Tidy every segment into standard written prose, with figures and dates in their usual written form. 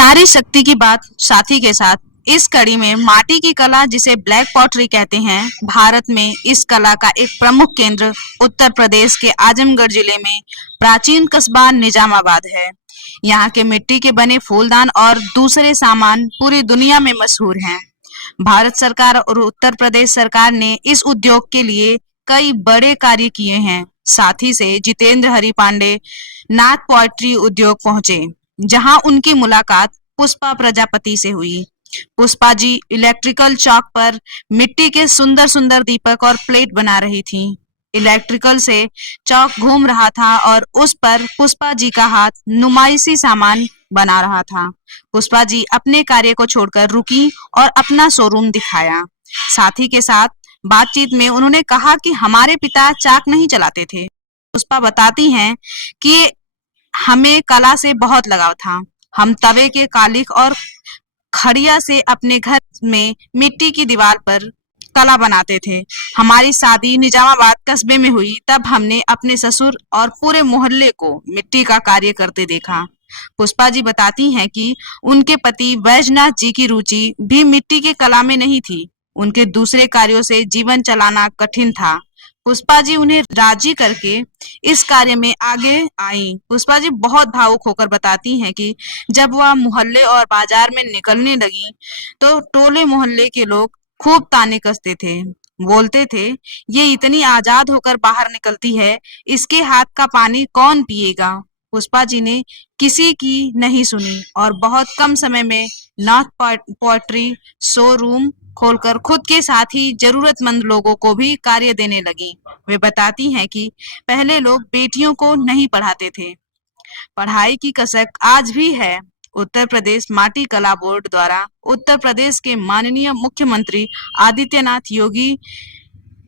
नारी शक्ति की बात साथी के साथ इस कड़ी में माटी की कला जिसे ब्लैक पॉटरी कहते हैं, भारत में इस कला का एक प्रमुख केंद्र उत्तर प्रदेश के आजमगढ़ जिले में प्राचीन कस्बा निजामाबाद है। यहाँ के मिट्टी के बने फूलदान और दूसरे सामान पूरी दुनिया में मशहूर हैं। भारत सरकार और उत्तर प्रदेश सरकार ने इस उद्योग के लिए कई बड़े कार्य किए हैं। साथ ही से जितेंद्र हरि पांडे नाथ पोएट्री उद्योग पहुंचे, जहां उनकी मुलाकात पुष्पा प्रजापति से हुई। पुष्पा जी इलेक्ट्रिकल चौक पर मिट्टी के सुंदर सुंदर दीपक और प्लेट बना रही थी। इलेक्ट्रिकल से चौक घूम रहा था और उस पर पुष्पा जी का हाथ नुमाइशी सामान बना रहा था। पुष्पा जी अपने कार्य को छोड़कर रुकी और अपना शोरूम दिखाया। साथी के साथ बातचीत में उन्होंने कहा कि हमारे पिता चाक नहीं चलाते थे। पुष्पा बताती हैं कि हमें कला से बहुत लगाव था। हम तवे के कालिख और खड़िया से अपने घर में मिट्टी की दीवार पर कला बनाते थे। हमारी शादी निजामाबाद कस्बे में हुई, तब हमने अपने ससुर और पूरे मोहल्ले को मिट्टी का कार्य करते देखा। पुष्पा जी बताती हैं कि उनके पति बैजनाथ जी की रुचि भी मिट्टी के कला में नहीं थी। उनके दूसरे कार्यों से जीवन चलाना कठिन था। पुष्पा जी उन्हें राजी करके इस कार्य में आगे आई। पुष्पा जी बहुत भावुक होकर बताती हैं कि जब वह मोहल्ले और बाजार में निकलने लगी तो टोले मोहल्ले के लोग खूब ताने कसते थे। बोलते थे, ये इतनी आजाद होकर बाहर निकलती है, इसके हाथ का पानी कौन पिएगा। पुष्पा जी ने किसी की नहीं सुनी और बहुत कम समय में नाथ पोएट्री शोरूम खोलकर खुद के साथ ही जरूरतमंद लोगों को भी कार्य देने लगी। वे बताती हैं कि पहले लोग बेटियों को नहीं पढ़ाते थे। पढ़ाई की कसक आज भी है। उत्तर प्रदेश माटी कला बोर्ड द्वारा उत्तर प्रदेश के माननीय मुख्यमंत्री आदित्यनाथ योगी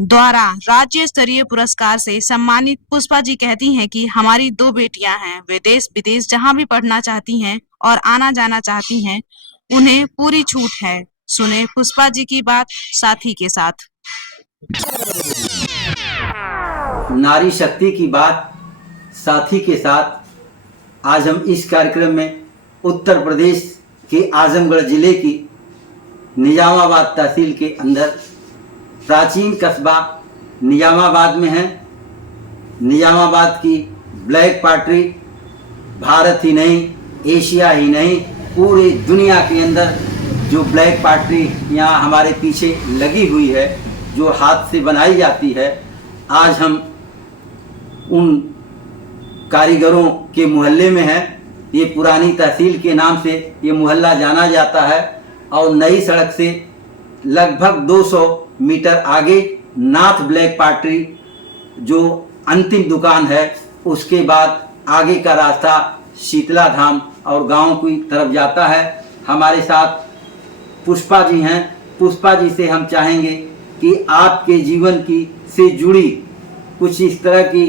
द्वारा राज्य स्तरीय पुरस्कार से सम्मानित पुष्पा जी कहती हैं कि हमारी 2 बेटियां हैं। वे देश विदेश जहां भी पढ़ना चाहती हैं और आना जाना चाहती हैं, उन्हें पूरी छूट है। सुने पुष्पा जी की बात साथी के साथ। नारी शक्ति की बात साथी के साथ आज हम इस कार्यक्रम में उत्तर प्रदेश के आजमगढ़ जिले की निजामाबाद तहसील के अंदर प्राचीन कस्बा निजामाबाद में है। निजामाबाद की ब्लैक पॉटरी भारत ही नहीं, एशिया ही नहीं, पूरी दुनिया के अंदर जो ब्लैक पॉटरी यहाँ हमारे पीछे लगी हुई है, जो हाथ से बनाई जाती है, आज हम उन कारीगरों के मोहल्ले में हैं। ये पुरानी तहसील के नाम से ये मोहल्ला जाना जाता है और नई सड़क से लगभग 200 मीटर आगे नाथ ब्लैक पॉटरी जो अंतिम दुकान है, उसके बाद आगे का रास्ता शीतला धाम और गांव की तरफ जाता है। हमारे साथ पुष्पा जी हैं। पुष्पा जी से हम चाहेंगे कि आपके जीवन की से जुड़ी कुछ इस तरह की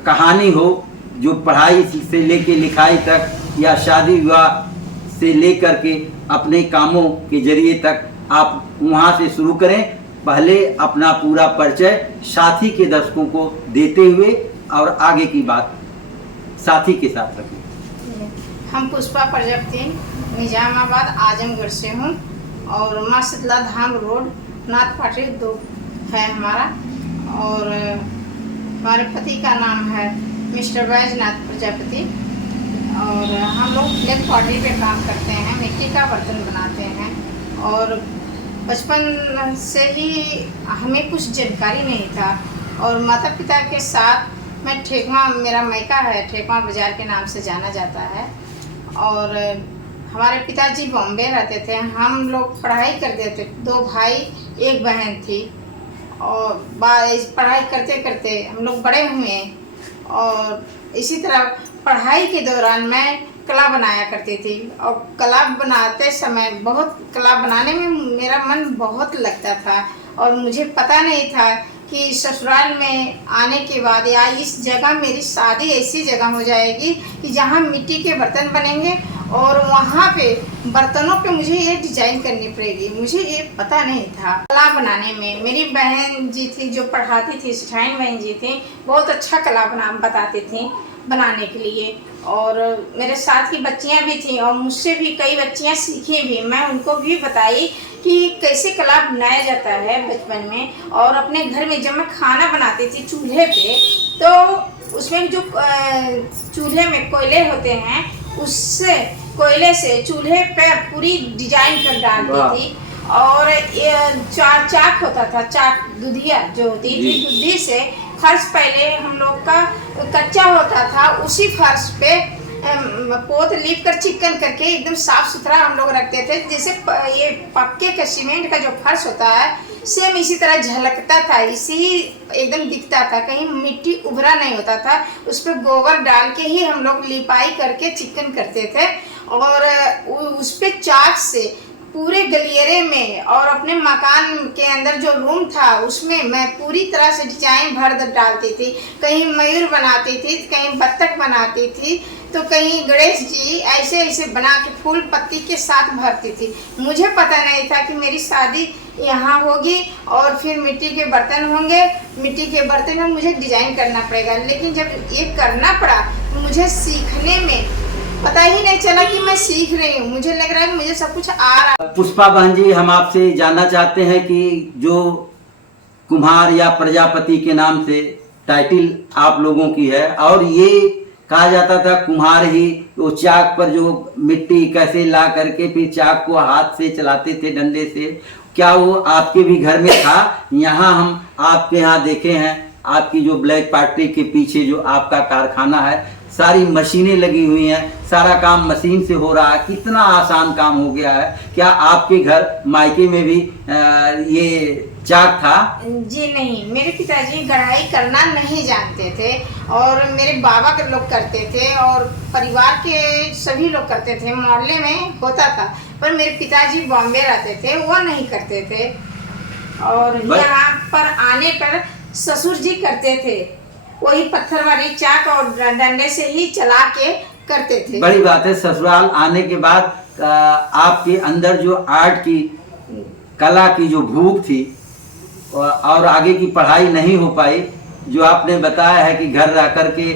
कहानी हो, जो पढ़ाई से लेके लिखाई तक या शादी विवाह से लेकर के अपने कामों के जरिए तक आप वहाँ से शुरू करें। पहले अपना पूरा परिचय साथी के दर्शकों को देते हुए और आगे की बात साथी के साथ रखें। हम पुष्पा प्रजापति निजामाबाद आजमगढ़ से हूँ और माँ शीतला धाम रोड नाथ पोएट्री 2 है हमारा, और हमारे पति का नाम है मिस्टर बैजनाथ प्रजापति, और हम लोग ब्लैक पॉटरी पे काम करते हैं, मिट्टी का बर्तन बनाते हैं। और बचपन से ही हमें कुछ जानकारी नहीं था और माता पिता के साथ मैं ठेकवा, मेरा मायका है ठेकवा बाजार के नाम से जाना जाता है, और हमारे पिताजी बॉम्बे रहते थे। हम लोग पढ़ाई करते थे, 2 भाई 1 बहन थी, और पढ़ाई करते करते हम लोग बड़े हुए। और इसी तरह पढ़ाई के दौरान मैं कला बनाया करती थी, और कला बनाते समय कला बनाने में मेरा मन बहुत लगता था, और मुझे पता नहीं था कि ससुराल में आने के बाद या इस जगह मेरी शादी ऐसी जगह हो जाएगी कि जहाँ मिट्टी के बर्तन बनेंगे और वहाँ पे बर्तनों पे मुझे ये डिजाइन करनी पड़ेगी। मुझे ये पता नहीं था। कला बनाने में मेरी बहन जी थी जो पढ़ाती थी, सिठाइन बहन जी थी, बहुत अच्छा कला बताती थी बनाने के लिए। और मेरे साथ की बच्चियां भी थीं और मुझसे भी कई बच्चियां सीखी भी। मैं उनको भी बताई कि कैसे कला बनाया जाता है बचपन में। और अपने घर में जब मैं खाना बनाती थी चूल्हे पे, तो उसमें जो चूल्हे में कोयले होते हैं, उससे कोयले से चूल्हे पे पूरी डिजाइन कर डालती थी। और चाक होता था, चाक दुधिया जो होती थी, दुधी से फर्श पहले हम लोग का कच्चा होता था, उसी फर्श पे पोत लीप कर चिकन करके एकदम साफ सुथरा हम लोग रखते थे। जैसे ये पक्के का सीमेंट का जो फर्श होता है सेम इसी तरह झलकता था, इसी एकदम दिखता था, कहीं मिट्टी उभरा नहीं होता था। उस पर गोबर डाल के ही हम लोग लिपाई करके चिकन करते थे। और उस पर चाक से पूरे गलियरे में और अपने मकान के अंदर जो रूम था उसमें मैं पूरी तरह से डिजाइन भर डालती थी। कहीं मयूर बनाती थी, कहीं बत्तख बनाती थी, तो कहीं गणेश जी ऐसे ऐसे बना के फूल पत्ती के साथ भरती थी। मुझे पता नहीं था कि मेरी शादी यहाँ होगी और फिर मिट्टी के बर्तन होंगे, मिट्टी के बर्तन में मुझे डिजाइन करना पड़ेगा। लेकिन जब ये करना पड़ा तो मुझे सीखने में पता ही नहीं चला कि मैं सीख रही हूँ। मुझे लग रहा है कि मुझे सब कुछ आ रहा है। पुष्पा बहन जी, हम आपसे जानना चाहते हैं कि जो कुम्हार या प्रजापति के नाम से टाइटल आप लोगों की है, और ये कहा जाता था कुम्हार ही वो चाक पर जो मिट्टी कैसे ला करके फिर चाक को हाथ से चलाते थे डंडे से, क्या वो आपके भी घर में था? यहाँ हम आपके यहाँ देखे हैं, आपकी जो ब्लैक पॉटरी के पीछे जो आपका कारखाना है, सारी मशीनें लगी हुई हैं, सारा काम मशीन से हो रहा है, कितना आसान काम हो गया है। क्या आपके घर मायके में भी ये चाक था? जी नहीं, मेरे पिताजी कढ़ाई करना नहीं जानते थे और मेरे बाबा के लोग करते थे और परिवार के सभी लोग करते थे, मोहल्ले में होता था। पर मेरे पिताजी बॉम्बे रहते थे, वो नहीं करते थे। और यहाँ पर आने पर ससुर जी करते थे, वही पत्थर वाली चाक और डंडे से ही चला के करते थे। बड़ी बात है। ससुराल आने के बाद आपके अंदर जो आर्ट की कला की जो भूख थी और आगे की पढ़ाई नहीं हो पाई, जो आपने बताया है कि घर रह करके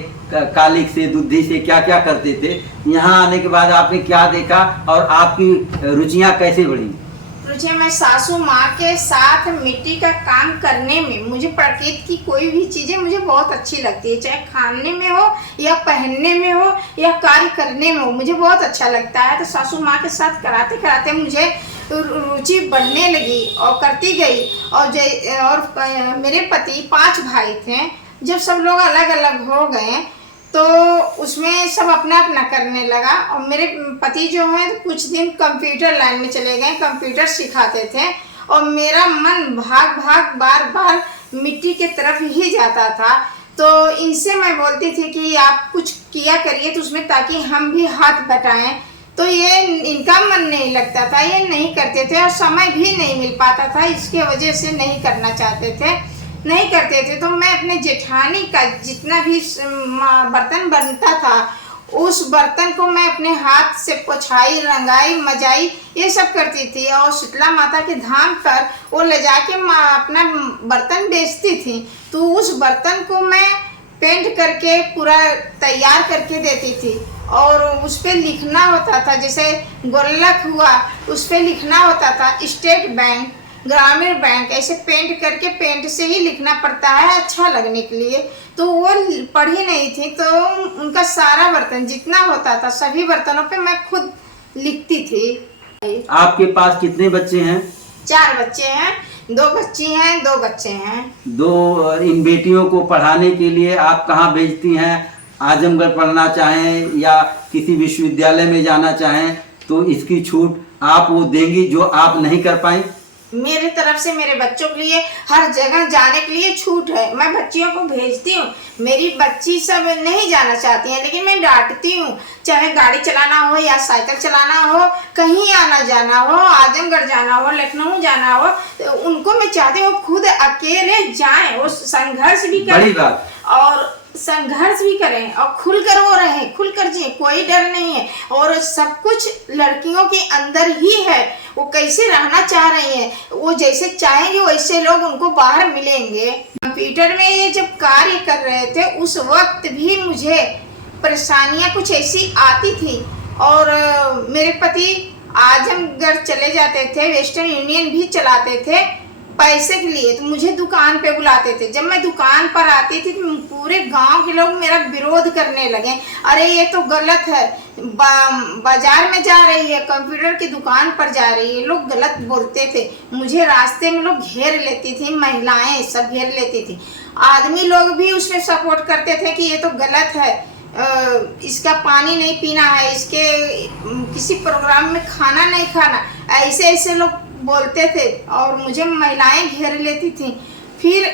कालिक से दुधी से क्या क्या करते थे, यहाँ आने के बाद आपने क्या देखा और आपकी रुचियाँ कैसे बढ़ी? रुचि मैं सासू माँ के साथ मिट्टी का काम करने में, मुझे प्रकृति की कोई भी चीजें मुझे बहुत अच्छी लगती है, चाहे खाने में हो या पहनने में हो या कार्य करने में हो, मुझे बहुत अच्छा लगता है। तो सासू माँ के साथ कराते कराते मुझे रुचि बढ़ने लगी और करती गई। और मेरे पति 5 भाई थे। जब सब लोग अलग अलग हो गए तो उसमें सब अपना अपना करने लगा। और मेरे पति जो हैं कुछ दिन कंप्यूटर लाइन में चले गए, कंप्यूटर सिखाते थे और मेरा मन भाग भाग बार बार मिट्टी के तरफ ही जाता था। तो इनसे मैं बोलती थी कि आप कुछ किया करिए तो उसमें, ताकि हम भी हाथ बटाएं। तो ये इनका मन नहीं लगता था, ये नहीं करते थे और समय भी नहीं मिल पाता था, इसके वजह से नहीं करना चाहते थे, नहीं करते थे। तो मैं अपने जेठानी का जितना भी बर्तन बनता था उस बर्तन को मैं अपने हाथ से पोछाई, रंगाई, मजाई ये सब करती थी। और शीतला माता के धाम पर वो ले जाके अपना बर्तन बेचती थी। तो उस बर्तन को मैं पेंट करके पूरा तैयार करके देती थी और उस पर लिखना होता था, जैसे गुल्लक हुआ उस पर लिखना होता था स्टेट बैंक, ग्रामीण बैंक, ऐसे पेंट करके, पेंट से ही लिखना पड़ता है अच्छा लगने के लिए। तो वो पढ़ी नहीं थी, तो उनका सारा बर्तन जितना होता था सभी बर्तनों पे मैं खुद लिखती थी। आपके पास कितने बच्चे हैं? 4 बच्चे हैं, 2 बच्ची हैं, 2 बच्चे हैं। 2। इन बेटियों को पढ़ाने के लिए आप कहाँ भेजती हैं? आजमगढ़ पढ़ना चाहें या किसी विश्वविद्यालय में जाना चाहें तो इसकी छूट आप वो देंगी जो आप नहीं कर पाई? मेरे तरफ से मेरे बच्चों के लिए हर जगह जाने के लिए छूट है। मैं बच्चियों को भेजती हूँ। मेरी बच्ची सब नहीं जाना चाहती हैं, लेकिन मैं डांटती हूँ, चाहे गाड़ी चलाना हो या साइकिल चलाना हो, कहीं आना जाना हो, आजमगढ़ जाना हो, लखनऊ जाना हो, तो उनको मैं चाहती हूँ खुद अकेले जाएं, वो संघर्ष भी करें और संघर्ष भी करें और खुलकर वो रहें, खुलकर जिए, कोई डर नहीं है। और सब कुछ लड़कियों के अंदर ही है, वो कैसे रहना चाह रही हैं, वो जैसे चाहेंगे वैसे लोग उनको बाहर मिलेंगे। कंप्यूटर में ये जब कार्य कर रहे थे उस वक्त भी मुझे परेशानियां कुछ ऐसी आती थी। और मेरे पति आजमगढ़ चले जाते थे, वेस्टर्न यूनियन भी चलाते थे पैसे के लिए, तो मुझे दुकान पे बुलाते थे। जब मैं दुकान पर आती थी तो पूरे गांव के लोग मेरा विरोध करने लगे, अरे ये तो गलत है, बाजार में जा रही है, कंप्यूटर की दुकान पर जा रही है, लोग गलत बोलते थे। मुझे रास्ते में लोग घेर लेती थी, महिलाएं सब घेर लेती थी, आदमी लोग भी उसमें सपोर्ट करते थे कि ये तो गलत है, इसका पानी नहीं पीना है, इसके किसी प्रोग्राम में खाना नहीं खाना, ऐसे ऐसे लोग बोलते थे और मुझे महिलाएं घेर लेती थी। फिर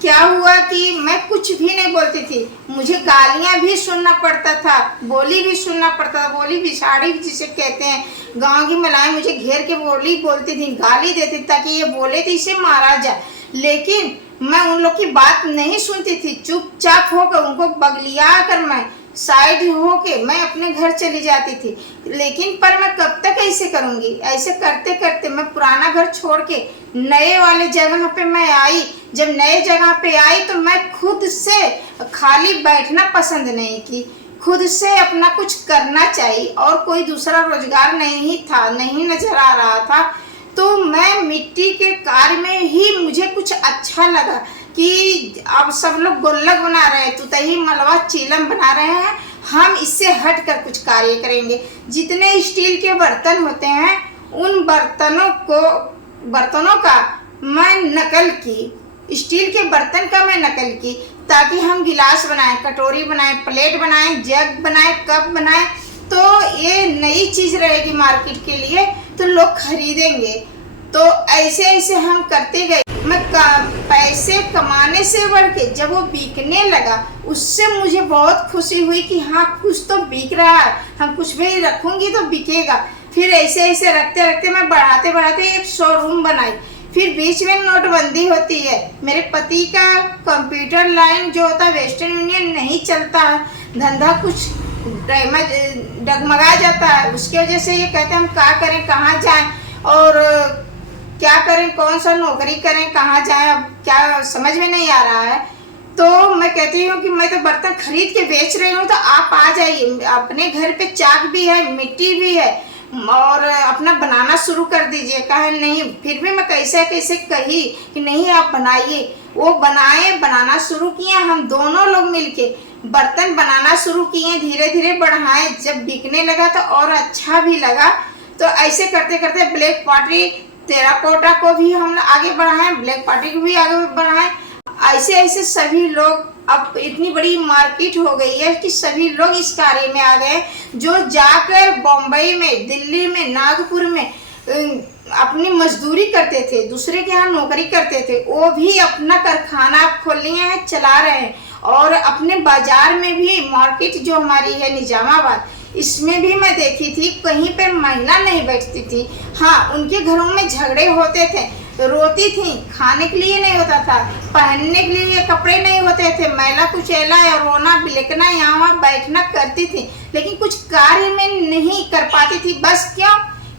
क्या हुआ कि मैं कुछ भी नहीं बोलती थी, मुझे गालियां भी सुनना पड़ता था, बोली भी सुनना पड़ता था, बोली बिछाड़ी जिसे कहते हैं। गांव की महिलाएं मुझे घेर के बोली बोलती थी, गाली देती ताकि ये बोले तो इसे मारा जाए, लेकिन मैं उन लोग की बात नहीं सुनती थी। चुपचाप होकर उनको बगलिया कर मैं साइड होके मैं अपने घर चली जाती थी। लेकिन पर मैं कब तक ऐसे करूंगी, ऐसे करते करते मैं पुराना घर छोड़ के नए वाले जगह पे मैं आई। जब नए जगह पे आई तो मैं खुद से खाली बैठना पसंद नहीं की, खुद से अपना कुछ करना चाहिए, और कोई दूसरा रोजगार नहीं था, नहीं नजर आ रहा था। तो मैं मिट्टी के कार्य में ही मुझे कुछ अच्छा लगा कि अब सब लोग गोलक बना रहे हैं, तुतही मलवा चीलम बना रहे हैं, हम इससे हट कर कुछ कार्य करेंगे। जितने स्टील के बर्तन होते हैं उन बर्तनों का मैं नकल की, स्टील के बर्तन का मैं नकल की, ताकि हम गिलास बनाएं, कटोरी बनाएं, प्लेट बनाएं, जग बनाएं, कप बनाएं। तो ये नई चीज रहेगी मार्केट के लिए, तो लोग खरीदेंगे। तो ऐसे ऐसे हम करते गए। मैं पैसे कमाने से बढ़ के जब वो बिकने लगा, उससे मुझे बहुत खुशी हुई कि हाँ कुछ तो बिक रहा है, हम कुछ भी रखूंगी तो बिकेगा। फिर ऐसे ऐसे रखते रखते मैं बढ़ाते बढ़ाते एक शोरूम बनाई। फिर बीच में नोटबंदी होती है, मेरे पति का कंप्यूटर लाइन जो होता है वेस्टर्न यूनियन नहीं चलता है, धंधा कुछ डगमगा जाता है। उसकी वजह से ये कहते हैं हम क्या करें, कहाँ जाएं और क्या करें, कौन सा नौकरी करें, कहाँ जाएं, अब क्या समझ में नहीं आ रहा है। तो मैं कहती हूँ कि मैं तो बर्तन खरीद के बेच रही हूँ, तो आप आ जाइए, अपने घर पे चाक भी है, मिट्टी भी है, और अपना बनाना शुरू कर दीजिए। कहा नहीं, फिर भी मैं कैसे कैसे कही कि नहीं आप बनाइए। वो बनाना शुरू किया, हम दोनों लोग मिलके बर्तन बनाना शुरू किए, धीरे धीरे बढ़ाए। जब बिकने लगा तो और अच्छा भी लगा। तो ऐसे करते करते ब्लैक पॉटरी, टेराकोटा को भी हम आगे बढ़ाए, ब्लैक पॉटरी को भी आगे बढ़ाए। ऐसे ऐसे सभी लोग, अब इतनी बड़ी मार्केट हो गई है कि सभी लोग इस कार्य में आ गए। जो जाकर बम्बई में, दिल्ली में, नागपुर में अपनी मजदूरी करते थे, दूसरे के यहाँ नौकरी करते थे, वो भी अपना कारखाना खोल लिए हैं, चला रहे हैं। और अपने बाजार में भी, मार्केट जो हमारी है निजामाबाद, इसमें भी मैं देखी थी कहीं पे महिला नहीं बैठती थी। हाँ, उनके घरों में झगड़े होते थे, रोती थी, खाने के लिए नहीं होता था, पहनने के लिए कपड़े नहीं होते थे, मैला कुचैला या रोना बिलकना यहाँ वहाँ बैठना करती थी, लेकिन कुछ कार्य में नहीं कर पाती थी। बस क्यों?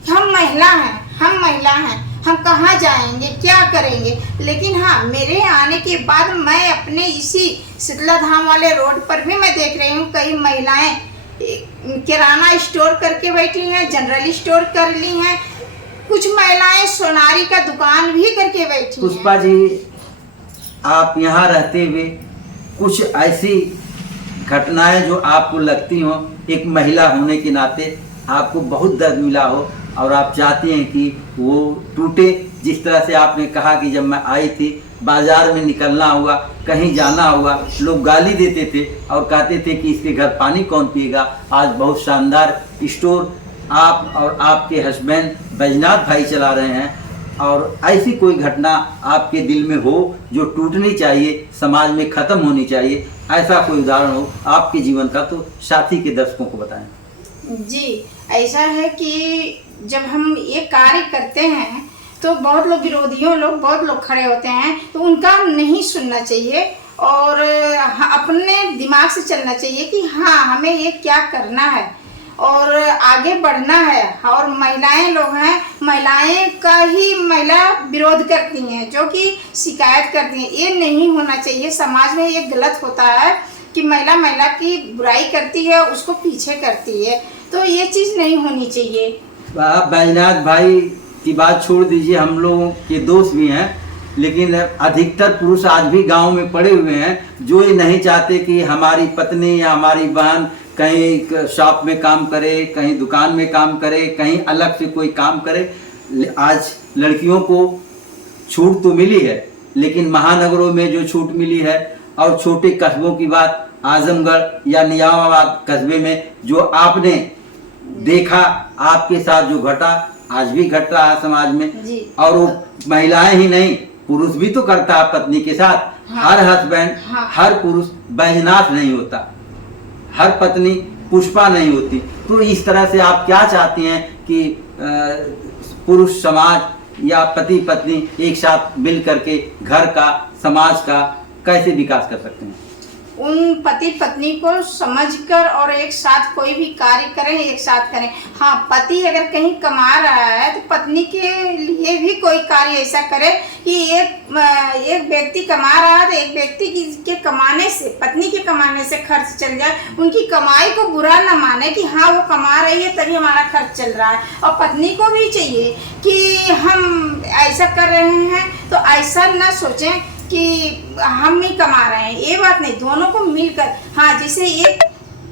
हम महिला हैं, हम कहाँ जाएंगे, क्या करेंगे। लेकिन हाँ, मेरे आने के बाद मैं अपने इसी शीतला धाम वाले रोड पर भी मैं देख रही हूँ कई महिलाएं किराना स्टोर करके बैठी हैं, जनरल स्टोर कर ली हैं, कुछ महिलाएं सोनारी का दुकान भी करके बैठी हैं। पुष्पा जी, आप यहाँ रहते हुए कुछ ऐसी घटनाएं जो आपको लगती हो, एक महिला होने के नाते आपको बहुत दर्द मिला हो और आप चाहते हैं कि वो टूटे। जिस तरह से आपने कहा कि जब मैं आई थी, बाजार में निकलना हुआ, कहीं जाना हुआ, लोग गाली देते थे और कहते थे कि इसके घर पानी कौन पिएगा। आज बहुत शानदार स्टोर आप और आपके हस्बैंड बैजनाथ भाई चला रहे हैं। और ऐसी कोई घटना आपके दिल में हो जो टूटनी चाहिए, समाज में ख़त्म होनी चाहिए, ऐसा कोई उदाहरण हो आपके जीवन का, तो साथी के दर्शकों को बताएं। जी, ऐसा है कि जब हम ये कार्य करते हैं तो बहुत लोग खड़े होते हैं, तो उनका नहीं सुनना चाहिए और अपने दिमाग से चलना चाहिए कि हाँ, हमें ये क्या करना है और आगे बढ़ना है। और महिलाएं लोग हैं, महिलाएं का ही महिला विरोध करती हैं, जो कि शिकायत करती हैं। ये नहीं होना चाहिए, समाज में ये गलत होता है कि महिला महिला की बुराई करती है, उसको पीछे करती है, तो ये चीज़ नहीं होनी चाहिए। आप बैजनाथ भाई की बात छोड़ दीजिए, हम लोगों के दोस्त भी हैं, लेकिन अधिकतर पुरुष आज भी गांव में पड़े हुए हैं जो ये नहीं चाहते कि हमारी पत्नी या हमारी बहन कहीं शॉप में काम करे, कहीं दुकान में काम करे, कहीं अलग से कोई काम करे। आज लड़कियों को छूट तो मिली है, लेकिन महानगरों में जो छूट मिली है और छोटे कस्बों की बात, आजमगढ़ या निजामाबाद कस्बे में जो आपने देखा, आपके साथ जो घटा आज भी घट रहा है समाज में जी। और वो महिलाएं ही नहीं, पुरुष भी तो करता है पत्नी के साथ। हाँ। हर हस्बैंड, हाँ। हर पुरुष बैजनाथ नहीं होता, हर पत्नी पुष्पा नहीं होती। तो इस तरह से आप क्या चाहती हैं कि पुरुष समाज या पति पत्नी एक साथ मिल करके घर का, समाज का कैसे विकास कर सकते हैं? उन पति पत्नी को समझकर और एक साथ कोई भी कार्य करें, एक साथ करें। हाँ, पति अगर कहीं कमा रहा है तो पत्नी के लिए भी कोई कार्य ऐसा करे कि एक व्यक्ति कमा रहा है तो एक व्यक्ति के कमाने से, पत्नी के कमाने से खर्च चल जाए। उनकी कमाई को बुरा ना माने कि हाँ वो कमा रही है तभी हमारा खर्च चल रहा है। और पत्नी को भी चाहिए कि हम ऐसा कर रहे हैं तो ऐसा ना सोचें कि हम ही कमा रहे हैं, ये बात नहीं, दोनों को मिलकर। हाँ, जैसे एक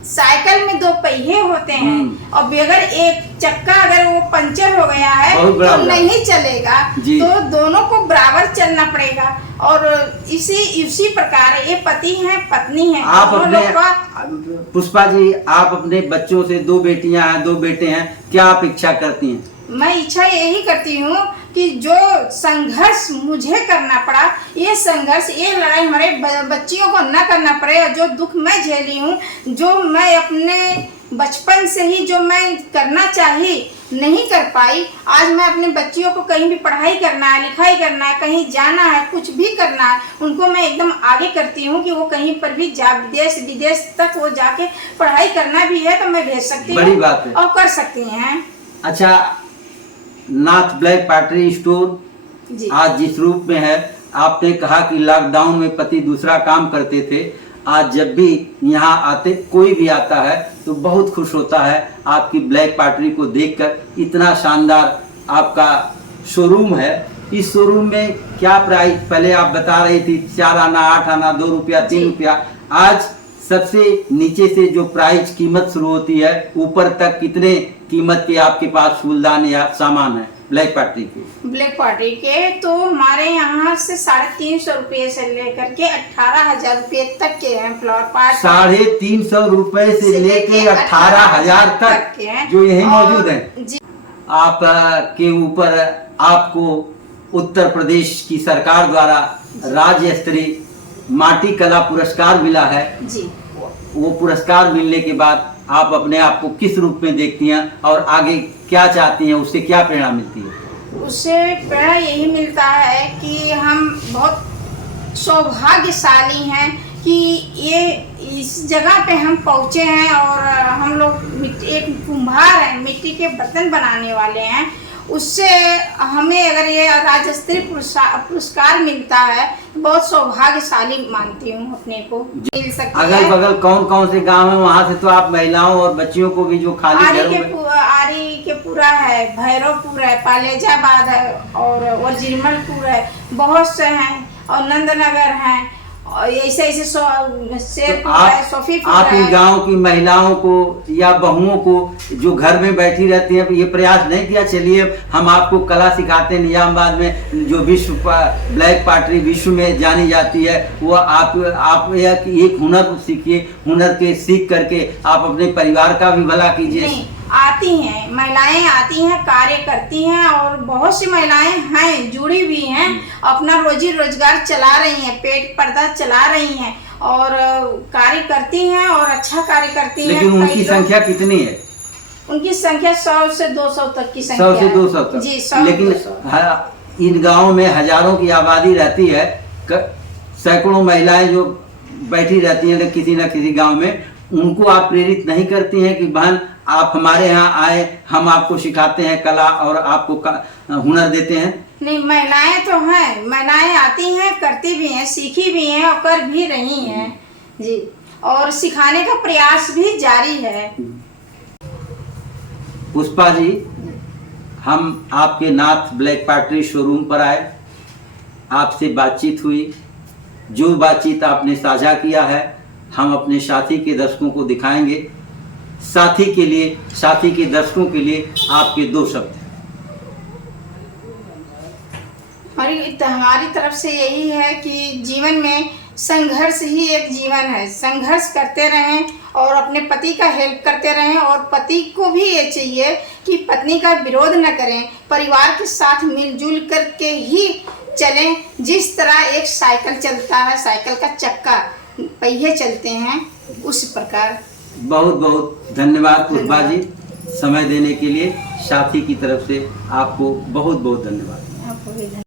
साइकिल में 2 पहिए होते हैं और अगर एक चक्का अगर वो पंचर हो गया है तो नहीं चलेगा, तो दोनों को बराबर चलना पड़ेगा। और इसी प्रकार ये पति है पत्नी है। आप अपने पुष्पा जी, आप अपने बच्चों से 2 बेटियां हैं, 2 बेटे हैं, क्या आप इच्छा करती हैं? मैं इच्छा यही करती हूँ कि जो संघर्ष मुझे करना पड़ा, ये संघर्ष, ये लड़ाई हमारे बच्चियों को न करना पड़े। और जो दुख मैं झेली हूँ, जो मैं अपने बचपन से ही जो मैं करना चाही नहीं कर पाई, आज मैं अपने बच्चियों को कहीं भी पढ़ाई करना है, लिखाई करना है, कहीं जाना है, कुछ भी करना है, उनको मैं एकदम आगे करती हूँ कि वो कहीं पर भी जा, देश विदेश तक वो जाके पढ़ाई करना भी है तो मैं भेज सकती हूँ। बड़ी बात है। और कर सकती हैं। अच्छा, नाथ ब्लैक पॉटरी स्टोर आज जिस रूप में है, आपने कहा कि लॉकडाउन में पति दूसरा काम करते थे, आज जब भी यहाँ आते, कोई भी आता है तो बहुत खुश होता है आपकी ब्लैक पॉटरी को देखकर। इतना शानदार आपका शोरूम है। इस शोरूम में क्या प्राइस, पहले आप बता रही थी 4 आना, 8 आना, 2 रुपया, 3 रुपया, आज सबसे नीचे से जो प्राइस कीमत शुरू होती है ऊपर तक कितने कीमत के आपके पास फूलदान या सामान है ब्लैक पॉटरी के? ब्लैक पॉटरी के तो हमारे यहाँ से 350 रुपये से लेकर के 18,000 रुपये तक के हैं फ्लावर पॉट। 350 रुपए से लेके 18,000 तक जो यही मौजूद है। आप के ऊपर आपको उत्तर प्रदेश की सरकार द्वारा राज्य स्तरीय माटी कला पुरस्कार मिला है जी। वो पुरस्कार मिलने के बाद आप अपने आप को किस रूप में देखती हैं और आगे क्या चाहती हैं, उससे क्या प्रेरणा मिलती है? उससे प्रेरणा यही मिलता है कि हम बहुत सौभाग्यशाली हैं कि ये इस जगह पे हम पहुँचे हैं। और हम लोग एक कुम्हार हैं, मिट्टी के बर्तन बनाने वाले हैं। उससे हमें अगर ये राज्य स्तरीय पुरस्कार मिलता है तो बहुत सौभाग्यशाली मानती हूँ अपने को। मिल सकती है। अगल बगल कौन कौन से गांव है, वहाँ से तो आप महिलाओं और बच्चियों को भी जो खाली आरी के पूरा है, भैरवपुर है, पालेजाबाद है और वजीरमलपुर है, बहुत से हैं और नंदनगर हैं और ऐसे ऐसे शेरपुर है, सोफीपुर है। आप इन गांव की महिलाओं को या बहुओं को जो घर में बैठी रहती हैं, ये प्रयास नहीं किया चलिए हम आपको कला सिखाते हैं? निजामाबाद में जो विश्व ब्लैक पॉटरी विश्व में जानी जाती है, वो आप एक हुनर सीखिए, हुनर के सीख करके आप अपने परिवार का भी भला कीजिए। आती हैं महिलाएं, आती हैं, कार्य करती हैं और बहुत सी महिलाएं हैं जुड़ी हुई हैं, अपना रोजी रोजगार चला रही हैं, पेट पर्दा चला रही हैं और कार्य करती हैं और अच्छा कार्य करती हैं। लेकिन उनकी संख्या कितनी है? उनकी संख्या 100 से 200 तक की संख्या 100 से 200 तक जी। 100 लेकिन इन गाँव में हजारों की आबादी रहती है, सैकड़ों महिलाएं जो बैठी रहती हैं किसी न किसी गाँव में, उनको आप प्रेरित नहीं करती हैं कि बहन आप हमारे यहाँ आए, हम आपको सिखाते हैं कला और आपको हुनर देते हैं? नहीं, महिलाएं तो हैं, महिलाएं आती हैं, करती भी हैं, सीखी भी हैं और कर भी रही हैं जी। और सिखाने का प्रयास भी जारी है। पुष्पा जी, हम आपके नाथ ब्लैक पॉटरी शोरूम पर आए, आपसे बातचीत हुई। जो बातचीत आपने साझा किया है हम अपने साथी के दर्शकों को दिखाएंगे। साथी के लिए, साथी के दर्शकों के लिए आपके 2 शब्द। हमारी तरफ से यही है कि जीवन में संघर्ष ही एक जीवन है। संघर्ष करते रहें और अपने पति का हेल्प करते रहें, और पति को भी ये चाहिए कि पत्नी का विरोध न करें, परिवार के साथ मिलजुल करके ही चलें। जिस तरह एक साइकिल चलता है, साइकिल का चक्का पहिए चलते हैं, उस प्रकार। बहुत बहुत धन्यवाद पुष्पा जी, समय देने के लिए। साथी की तरफ से आपको बहुत बहुत धन्यवाद। आपको भी धन्यवाद।